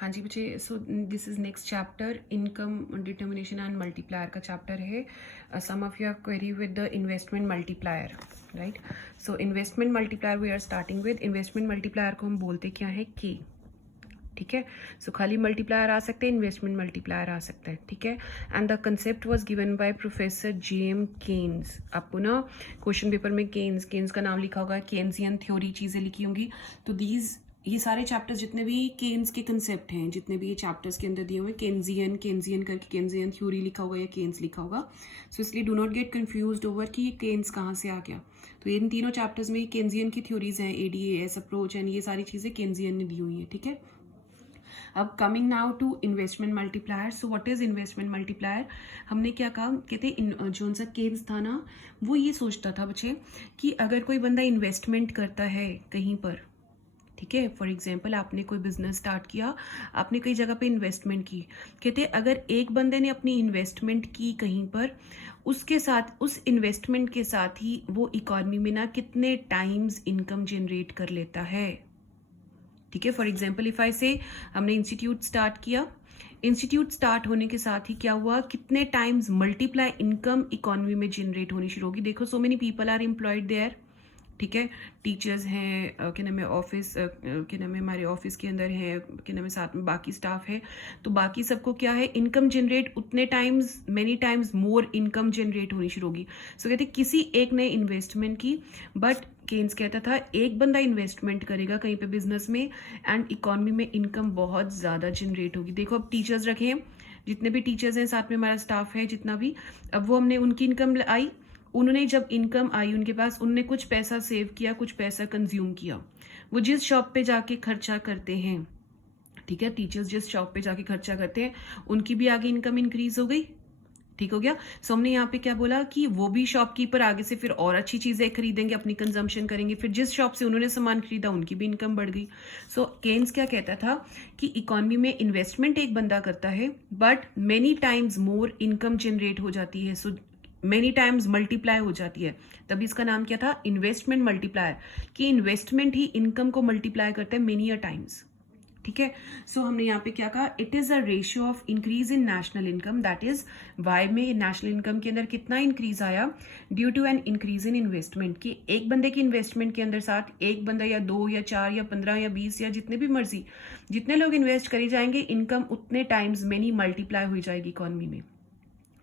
हाँ जी बच्चे, so this is next chapter, income determination and multiplier का चैप्टर है. Some of you have query with the investment multiplier, right. So investment multiplier we are starting with. Investment multiplier को हम बोलते क्या है, के. ठीक है. सो खाली मल्टीप्लायर आ सकते हैं, इन्वेस्टमेंट मल्टीप्लायर आ सकता है. ठीक है. And the concept was given by professor J M Keynes. आपको ना क्वेश्चन पेपर में केन्स का नाम लिखा होगा, केन्सियन थ्योरी चीज़ें लिखी होंगी. तो ये सारे चैप्टर्स जितने भी केन्स के कंसेप्ट हैं, जितने भी ये चैप्टर्स के अंदर दिए हुए, केन्जियन करके केन्जियन थ्योरी लिखा होगा या केन्स लिखा होगा. सो इसलिए do not gate confused over कि ये केन्स कहाँ से आ गया. तो इन तीनों चैप्टर्स में केन्जियन की थ्योरीज हैं, ADAS अप्रोच एंड ये सारी चीज़ें केन्जियन ने दी हुई हैं. ठीक है. अब coming now to investment multiplier. So what is investment multiplier. हमने क्या कहा, कहते जो सा केन्स था ना, वो ये सोचता था बच्चे कि अगर कोई बंदा इन्वेस्टमेंट करता है कहीं पर, ठीक है, फॉर एग्जाम्पल आपने कोई बिजनेस स्टार्ट किया, आपने कई जगह पे इन्वेस्टमेंट की. कहते अगर एक बंदे ने अपनी इन्वेस्टमेंट की कहीं पर, उसके साथ उस इन्वेस्टमेंट के साथ ही वो इकॉनमी में ना कितने टाइम्स इनकम जनरेट कर लेता है. ठीक है. For example if I say हमने इंस्टीट्यूट स्टार्ट किया, इंस्टीट्यूट स्टार्ट होने के साथ ही क्या हुआ, कितने टाइम्स मल्टीप्लाई इनकम इकॉनमी में जनरेट होनी शुरू होगी. देखो, so many people are employed there. ठीक है. टीचर्स हैं, क्या नाम है, ऑफिस, क्या नाम है, हमारे ऑफिस के अंदर है, क्या नाम है, साथ में बाकी स्टाफ है. तो बाकी सबको क्या है, इनकम जनरेट उतने times, many times more income generate होनी शुरू होगी. सो कहते किसी एक ने इन्वेस्टमेंट की, बट केन्स कहता था एक बंदा इन्वेस्टमेंट करेगा कहीं पे बिजनेस में एंड इकॉनमी में इनकम बहुत ज़्यादा जनरेट होगी. देखो, अब टीचर्स रखे हैं, जितने भी टीचर्स हैं, साथ में हमारा स्टाफ है जितना भी, अब वो हमने उनकी इनकम आई, उन्होंने जब इनकम आई उनके पास, उनने कुछ पैसा सेव किया, कुछ पैसा कंज्यूम किया. वो जिस शॉप पे जाके खर्चा करते हैं, ठीक है, टीचर्स जिस शॉप पे जाके खर्चा करते हैं, उनकी भी आगे इनकम इंक्रीज हो गई. ठीक हो गया. सो हमने यहाँ पे क्या बोला कि वो भी शॉपकीपर आगे से फिर और अच्छी चीजें खरीदेंगे, अपनी कंजम्पशन करेंगे, फिर जिस शॉप से उन्होंने सामान खरीदा उनकी भी इनकम बढ़ गई. सो केन्स क्या कहता था कि इकोनॉमी में इन्वेस्टमेंट एक बंदा करता है, but many times more income generate हो जाती है. सो मेनी टाइम्स मल्टीप्लाई हो जाती है. तभी इसका नाम क्या था, इन्वेस्टमेंट मल्टीप्लायर, कि इन्वेस्टमेंट ही इनकम को मल्टीप्लाई करता है मेनी अ टाइम्स. ठीक है. सो हमने यहाँ पे क्या कहा, it is a ratio of increase in national income, that is Y में नेशनल इनकम के अंदर कितना इंक्रीज आया, due to an increase in investment. कि एक बंदे की इन्वेस्टमेंट के अंदर साथ एक बंदा या 2 या 4 या 15 या 20 या जितने भी मर्जी, जितने लोग इन्वेस्ट करी जाएंगे, इनकम उतने टाइम्स मेनी मल्टीप्लाई हो जाएगी इकोनॉमी में.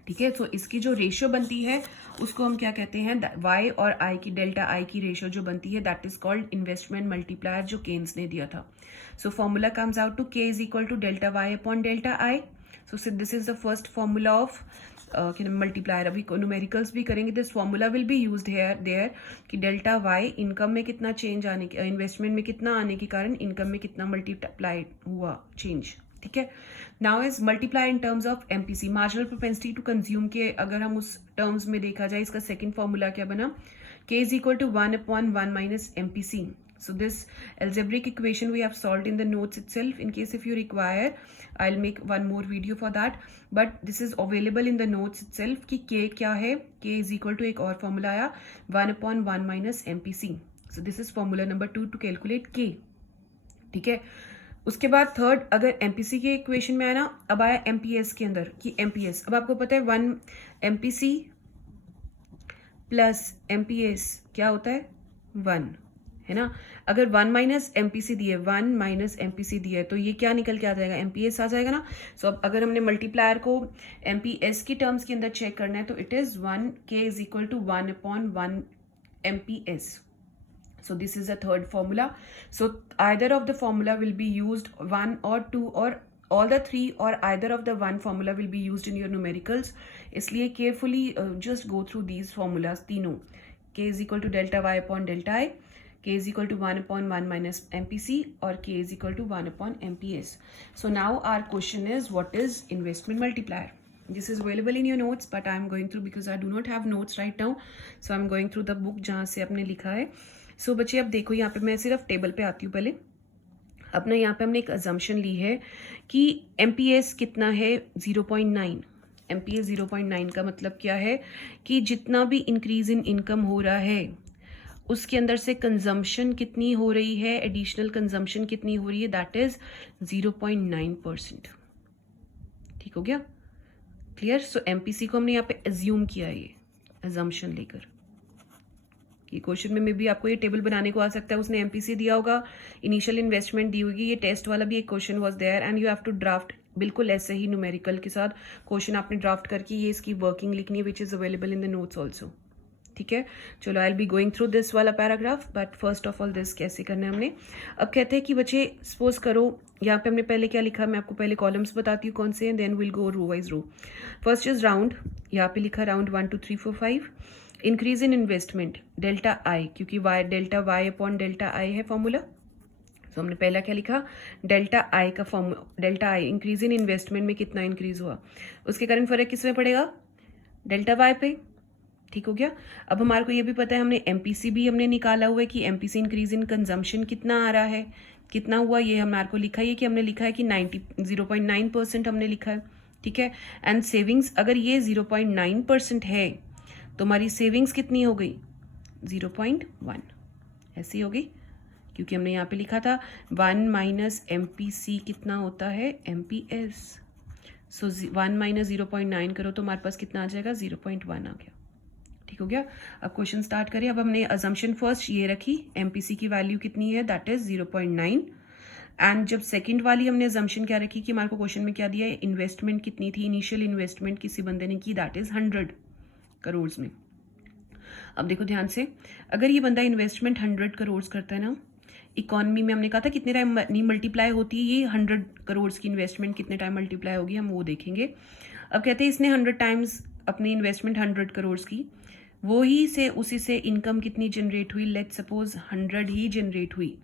ठीक है. तो इसकी जो रेशियो बनती है उसको हम क्या कहते हैं, वाई और आई की, डेल्टा आई की रेशियो जो बनती है, that is called investment multiplier, जो केन्स ने दिया था. So formula comes out to K is equal to delta Y upon delta I. So this is the first formula of multiplier. अभी न्यूमेरिकल्स भी करेंगे, this formula will be used here there, कि delta Y income में कितना change आने के, investment में कितना आने के कारण इनकम में कितना मल्टीप्लाई हुआ चेंज. ठीक है. Now is multiply in terms of MPC, marginal propensity to consume के अगर हम उस टर्म्स में देखा जाए, इसका सेकंड फॉर्मूला क्या बना, K is equal to 1/1 minus MPC. So this algebraic equation we have solved in the notes itself. In case if you require, I'll make one more video for that. But this is available in the notes itself कि k क्या है, k is equal to एक और formula आया 1/1 minus MPC. So this is formula number 2 to calculate k. ठीक है. उसके बाद थर्ड, अगर एमपीसी के इक्वेशन में आया ना, अब आया एमपीएस के अंदर कि एमपीएस, अब आपको पता है 1 एमपीसी प्लस एमपीएस क्या होता है, 1 है ना. अगर 1 माइनस एमपीसी दिया, 1 माइनस एमपीसी दिया है, तो ये क्या निकल के आ जाएगा, एमपीएस आ जाएगा ना. सो अब अगर हमने मल्टीप्लायर को एमपीएस की टर्म्स के अंदर चेक करना है, तो it is 1 K is equal to 1/1 MPS. So this is the third formula. So either of the formula will be used, 1 or 2 or all the 3 or either of the 1 formula will be used in your numericals. इसलिए carefully just go through these formulas तीनों. K is equal to delta y upon delta I, K is equal to 1/1 minus MPC और K is equal to 1/MPS. So now our question is, what is investment multiplier? This is available in your notes, but I am going through because I do not have notes right now. So I am going through the book जहाँ से आपने लिखा है. सो बच्चे अब देखो, यहाँ पे मैं सिर्फ टेबल पे आती हूँ पहले. अपना यहाँ पे हमने एक अजम्पशन ली है कि एमपीएस कितना है, 0.9. एमपीएस 0.9 का मतलब क्या है कि जितना भी इंक्रीज इन इनकम हो रहा है उसके अंदर से कंजम्पशन कितनी हो रही है, एडिशनल कंजम्पशन कितनी हो रही है, दैट इज 0.9%। ठीक हो गया, क्लियर। सो एमपीसी को हमने यहाँ पे एज्यूम किया है, ये एजम्पशन लेकर। ये क्वेश्चन में भी आपको ये टेबल बनाने को आ सकता है, उसने एमपीसी दिया होगा, इनिशियल इन्वेस्टमेंट दी होगी, ये टेस्ट वाला भी एक question was there and you have to draft बिल्कुल ऐसे ही न्यूमेरिकल के साथ क्वेश्चन आपने ड्राफ्ट करके ये इसकी वर्किंग लिखनी है which is available in the notes also. ठीक है, चलो I will be going through this वाला paragraph, but first of all this कैसे करना है हमने। अब कहते हैं कि बच्चे सपोज करो, यहाँ पे हमने पहले क्या लिखा, मैं आपको पहले कॉलम्स बताती हूँ कौन से हैं, then will go row wise row. First is round, यहाँ पे लिखा round 1 2 3 4 5। Increase in investment delta I, क्योंकि Y delta Y upon delta I है फॉर्मूला। तो हमने पहला क्या लिखा, डेल्टा आई का formula, delta I increase in investment में कितना इंक्रीज हुआ, उसके कारण फर्क किस में पड़ेगा, डेल्टा वाई पे। ठीक हो गया। अब हमारे को ये भी पता है, हमने एमपीसी भी हमने निकाला हुआ है कि एमपीसी इंक्रीज इन कंजम्पशन कितना आ रहा है, कितना हुआ, ये हमारे को लिखा है कि हमने लिखा है कि 0.9% हमने लिखा है। ठीक है, एंड सेविंग्स अगर ये 0.9% है तो हमारी सेविंग्स कितनी हो गई, 0.1 ऐसी हो गई, क्योंकि हमने यहाँ पे लिखा था 1 माइनस एमपीसी कितना होता है, एमपीएस। सो 1 माइनस 0.9 करो तो हमारे पास कितना आ जाएगा, 0.1 आ गया। ठीक हो गया। अब क्वेश्चन स्टार्ट करें। अब हमने अजम्पशन फर्स्ट ये रखी, एमपीसी की वैल्यू कितनी है, दैट इज 0.9। एंड जब सेकंड वाली हमने अजम्पशन क्या रखी कि हमारे को क्वेश्चन में क्या दिया है, इन्वेस्टमेंट कितनी थी, इनिशियल इन्वेस्टमेंट किसी बंदे ने की, दैट इज 100 करोड़ में। अब देखो ध्यान से, अगर ये बंदा इन्वेस्टमेंट 100 करोड़ करता है ना, इकोनॉमी में हमने कहा था कितने टाइम मल्टीप्लाई होती है, ये 100 करोड़ की इन्वेस्टमेंट कितने टाइम मल्टीप्लाई होगी, हम वो देखेंगे। अब कहते हैं इसने 100 टाइम्स अपनी इन्वेस्टमेंट 100 करोड़ की, वो ही से उसी से इनकम कितनी जनरेट हुई, लेट सपोज 100 ही जनरेट हुई।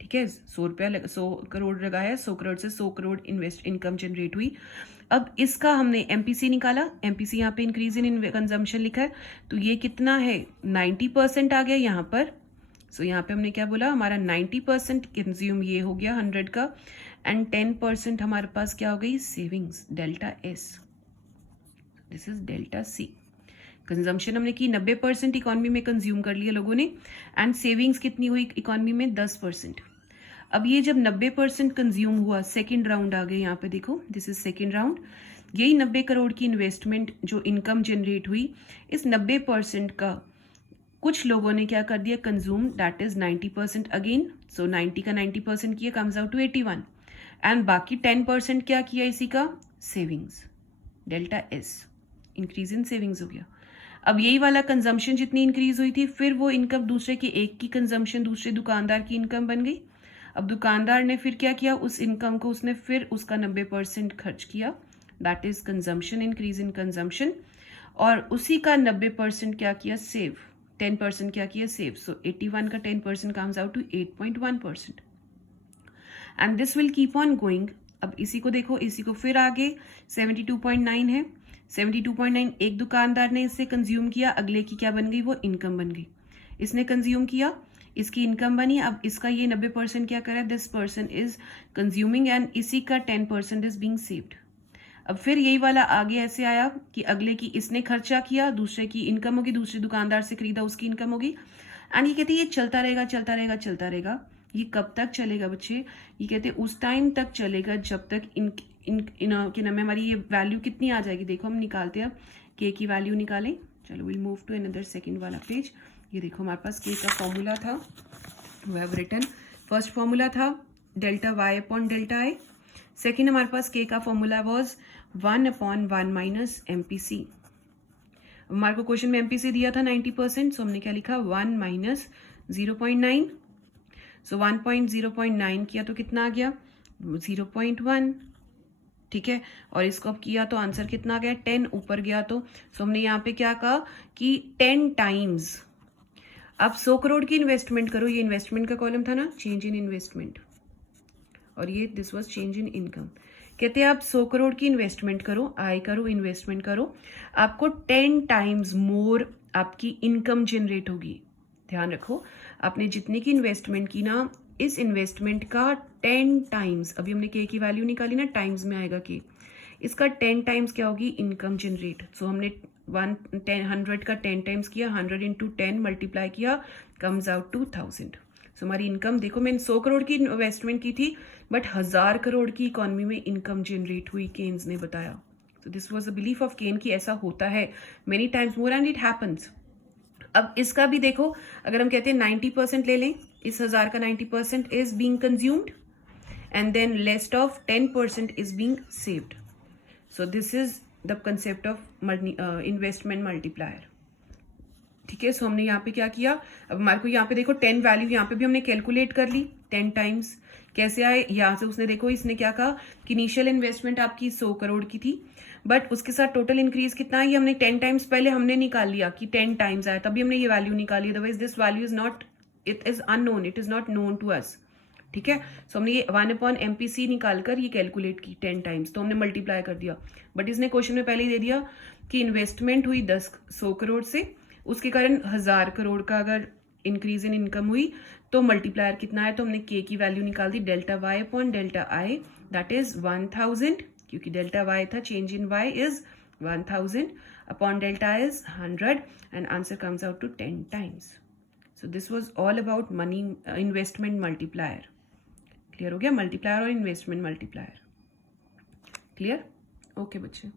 ठीक है, 100 करोड़ लगा है, 100 करोड़ से 100 करोड़ इनकम जनरेट हुई। अब इसका हमने एमपीसी निकाला, एमपीसी यहाँ पे इंक्रीज इन कंजम्पशन लिखा है, तो ये कितना है, 90% आ गया यहाँ पर। सो यहाँ पे हमने क्या बोला, हमारा 90% कंज्यूम ये हो गया 100 का, एंड 10% हमारे पास क्या हो गई, savings, delta S, this is delta C. Consumption हमने की 90% इकोनॉमी में कंज्यूम कर लिया लोगों ने, एंड सेविंग्स कितनी हुई इकोनॉमी में, 10%। अब ये जब 90% कंज्यूम हुआ, सेकंड राउंड आ गया, यहाँ पे देखो दिस इज सेकंड राउंड, यही 90 करोड़ की इन्वेस्टमेंट जो इनकम जनरेट हुई, इस 90% का कुछ लोगों ने क्या कर दिया, कंज्यूम, दैट इज 90% अगेन। सो 90 का 90% किया, कम्स आउट टू 81, एंड बाकी 10% क्या किया इसी का, savings, delta S, increase in savings हो गया। अब यही वाला कंजम्पशन जितनी इंक्रीज हुई थी, फिर वो इनकम दूसरे की एक की कंजम्पशन दूसरे दुकानदार की इनकम बन गई। अब दुकानदार ने फिर क्या किया, उस इनकम को उसने फिर उसका 90% खर्च किया, that is consumption, increase in consumption, और उसी का 90% क्या किया, सेव, 10% क्या किया, सेव। सो 81 का 10% comes out to 8.1%, and this will keep on going. अब इसी को देखो, इसी को फिर आगे 72.9 है, 72.9 एक दुकानदार ने इससे कंज्यूम किया, अगले की क्या बन गई, वो इनकम बन गई। इसने कंज्यूम किया, इसकी इनकम बनी, अब इसका ये 90% क्या करे, this person is consuming, and इसी का 10% इज बीइंग सेव्ड। अब फिर यही वाला आगे ऐसे आया कि अगले की इसने खर्चा किया, दूसरे की इनकम होगी, दूसरे दुकानदार से खरीदा, उसकी इनकम होगी, एंड ये कहते हैं ये चलता रहेगा चलता रहेगा चलता रहेगा। ये कब तक चलेगा बच्चे, ये कहते हैं उस टाइम तक चलेगा जब तक कि नाम है हमारी ये वैल्यू कितनी आ जाएगी। देखो हम निकालते हैं, के की वैल्यू निकालें। चलो will move to another second वाला पेज। ये देखो हमारे पास के का फॉर्मूला था, we have written, first formula था delta Y upon delta I, second हमारे पास के का फॉर्मूला वॉज 1/1 माइनस एमपीसी। हमारे को क्वेश्चन में एमपीसी दिया था 90%, सो हमने क्या लिखा, 1 माइनस 0.9, सो 1.0.9 किया तो कितना आ गया, 0.1। ठीक है, और इसको अब किया तो आंसर कितना आ गया, 10 ऊपर गया तो। सो हमने यहाँ पे क्या कहा कि 10 टाइम्स, आप 100 करोड़ की इन्वेस्टमेंट करो, ये इन्वेस्टमेंट का कॉलम था ना, चेंज इन इन्वेस्टमेंट, और ये this was change in income. कहते हैं आप 100 करोड़ की इन्वेस्टमेंट करो, आय करो, इन्वेस्टमेंट करो, आपको 10 टाइम्स मोर आपकी इनकम जनरेट होगी। ध्यान रखो, आपने जितने की इन्वेस्टमेंट की ना, इस इन्वेस्टमेंट का 10 टाइम्स, अभी हमने के की वैल्यू निकाली ना, टाइम्स में आएगा के, इसका 10 टाइम्स क्या होगी, इनकम जनरेट। सो हमने 100 का 10 टाइम्स किया, 100 इंटू 10 मल्टीप्लाई किया, कम्स आउट टू 1000. सो हमारी इनकम देखो, मैंने 100 करोड़ की इन्वेस्टमेंट की थी बट 1000 करोड़ की इकोनॉमी में इनकम जनरेट हुई, केन्स ने बताया. So this was a belief of Keynes कि ऐसा होता है many times more and it happens. अब इसका भी देखो, अगर हम कहते हैं 90% ले लें, इस 1000 का 90% is being consumed and then less of 10% is being saved. So this is the concept of investment multiplier. ठीक है. सो हमने यहाँ पे क्या किया, अब हमारे को यहाँ पे देखो 10 वैल्यू यहाँ पे भी हमने कैलकुलेट कर ली. 10 टाइम्स कैसे आए, यहाँ से उसने देखो, इसने क्या कहा कि इनिशियल इन्वेस्टमेंट आपकी 100 करोड़ की थी बट उसके साथ टोटल इंक्रीज कितना है, ये हमने 10 टाइम्स पहले हमने निकाल लिया कि 10 टाइम्स आया, तभी हमने ये वैल्यू निकाली. Otherwise this value is not, it is unknown, it is not known to us. ठीक है. सो हमने ये 1/MPC निकालकर ये कैलकुलेट की 10 टाइम्स, तो हमने मल्टीप्लाई कर दिया. बट इसने क्वेश्चन में पहले ही दे दिया कि इन्वेस्टमेंट हुई 100 करोड़ से, उसके कारण 1000 करोड़ का अगर इंक्रीज इन इनकम हुई तो मल्टीप्लायर कितना है, तो हमने के की वैल्यू निकाल दी, delta Y upon delta I, that is 1000, क्योंकि डेल्टा वाई था, change in Y is 1000 upon delta is 100 and answer comes out to 10 times. So this was all about money investment multiplier. Clear हो गया, multiplier और investment multiplier. Clear? Okay बच्चे.